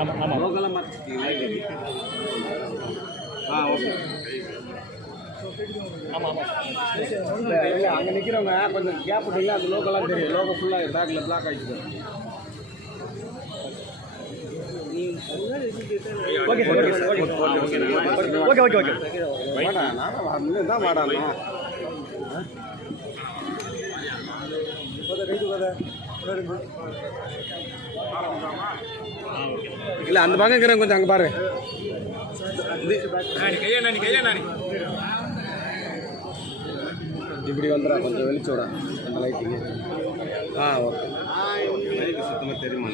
ஆமாம் ஆமாம் லோக்கலாக மாற்றிட்டீங்களா? ஓகே. ஆமாம் ஆமாம் இல்லை அங்கே நிற்கிறவங்க கொஞ்சம் கேப் விட்டீங்களா அந்த லோக்கலாக தெரியும். லோக்கல் ஃபுல்லாக பேக்கில் பிளாக் ஆகிடுச்சு. Okay sir okay okay okay வாடா நான் தான் வாடாண்ணா இல்லை அந்த பக்கம் இருக்கிறேன் கொஞ்சம் அங்கே பாரு. இப்படி வந்துடா கொஞ்சம் வெளிச்சோட அந்த லைட்டிங்க. ஓகே. லைட்டு சுத்தமாக தெரியுமா?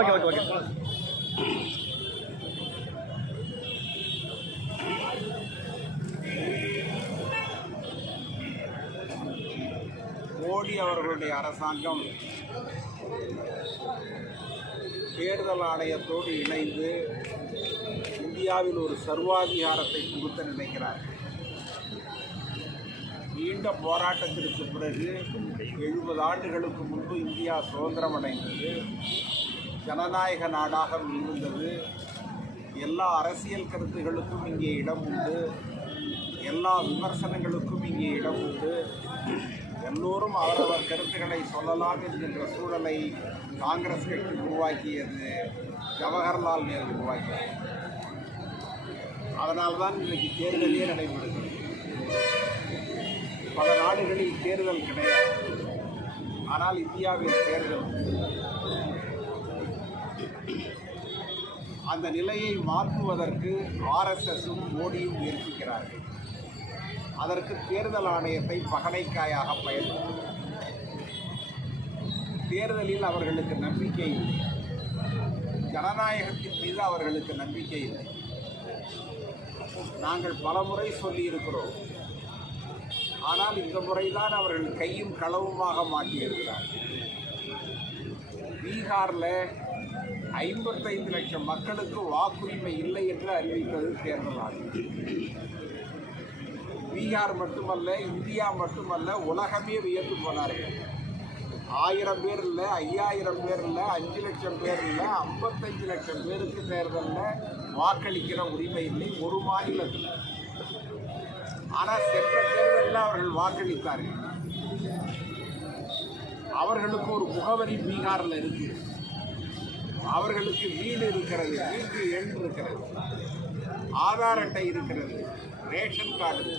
ஓகே ஓகே ஓகே மோடி அவர்களுடைய அரசாங்கம் தேர்தல் ஆணையத்தோடு இணைந்து இந்தியாவில் ஒரு சர்வாதிகாரத்தை புகுத்த நினைக்கிறார். நீண்ட போராட்டத்திற்கு பிறகு 70 ஆண்டுகளுக்கு முன்பு இந்தியா சுதந்திரம் அடைந்தது. ஜனநாயக நாடாக இருந்தது. எல்லா அரசியல் கருத்துகளுக்கும் இங்கே இடம் உண்டு. எல்லா விமர்சனங்களுக்கும் இங்கே இடம் உண்டு. எல்லோரும் அவரவர் கருத்துக்களை சொல்லலாம் என்கின்ற சூழலை காங்கிரஸ் கட்சி உருவாக்கியது, ஜவஹர்லால் நேரு உருவாக்கியது. அதனால்தான் இன்றைக்கு தேர்தலே நடைபெறுகிறது. பல நாடுகளில் தேர்தல் கிடையாது, ஆனால் இந்தியாவில் தேர்தல். அந்த நிலையை மாற்றுவதற்கு ஆர்எஸ்எஸும் மோடியும் முயற்சிக்கிறார்கள். அதற்கு தேர்தல் ஆணையத்தை பகடைக்காயாக பயன்படுத்தும். தேர்தலில் அவர்களுக்கு நம்பிக்கை இல்லை. ஜனநாயகத்தின் மீது அவர்களுக்கு நம்பிக்கை இல்லை. நாங்கள் பலமுறை சொல்லியிருக்கிறோம். ஆனால் இந்த முறைதான் அவர்கள் கையும் களவுமாக மாட்டியிருக்கிறார்கள். பீகாரில் 55 லட்சம் மக்களுக்கு வாக்குரிமை இல்லை என்று அறிவித்தது தேர்தல் ஆணையம். பீகார் மட்டுமல்ல, இந்தியா மட்டுமல்ல, உலகமே வியந்து போனார்கள். 1000 பேர் இல்லை, 5000 பேர் இல்லை, 5 லட்சம் பேர் இல்லை, 55 லட்சம் பேருக்கு தேர்தலில் வாக்களிக்கிற உரிமை இல்லை ஒரு மாநிலத்தில். ஆனால் சென்ற தேர்தலில் அவர்கள் வாக்களித்தார்கள். அவர்களுக்கு ஒரு முகவரி பீகாரில் இருக்கு. அவர்களுக்கு வீடு இருக்கிறது, வீட்டு எண் இருக்கிறது, ஆதார் அட்டை இருக்கிறது, ரேஷன் கார்டு இருக்கிறது.